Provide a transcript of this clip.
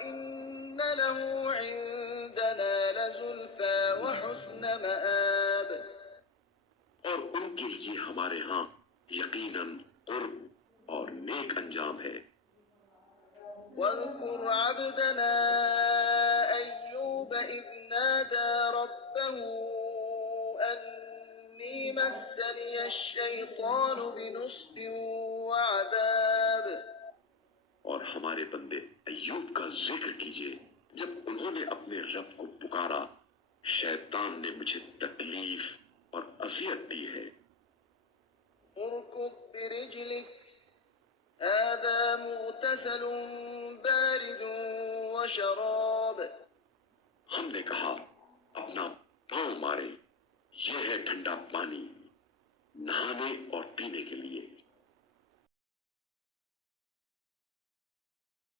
وَإِنَّ لَهُ عِندَنَا لَزُلْفَىٰ وَحُسْنَ مَآبٍ۔ اور ان کے لیے ہمارے ہاں یقیناً قرب اور نیک انجام ہے۔ وَاذْكُرْ عَبْدَنَا أَيُّوبَ إِذْ نَادَىٰ رَبَّهُ أَنِّي مَسَّنِيَ الشَّيْطَانُ بِنُصْبٍ وَعَذَابٍ۔ اور ہمارے بندے ایوب کا ذکر کیجئے جب انہوں نے اپنے رب کو پکارا، شیطان نے مجھے تکلیف اور اذیت دی ہے۔ اركض برجلك هذا مغتسل بارد وشراب۔ ہم نے کہا اپنا پاؤں مارے، یہ ہے ٹھنڈا پانی نہانے اور پینے کے لیے۔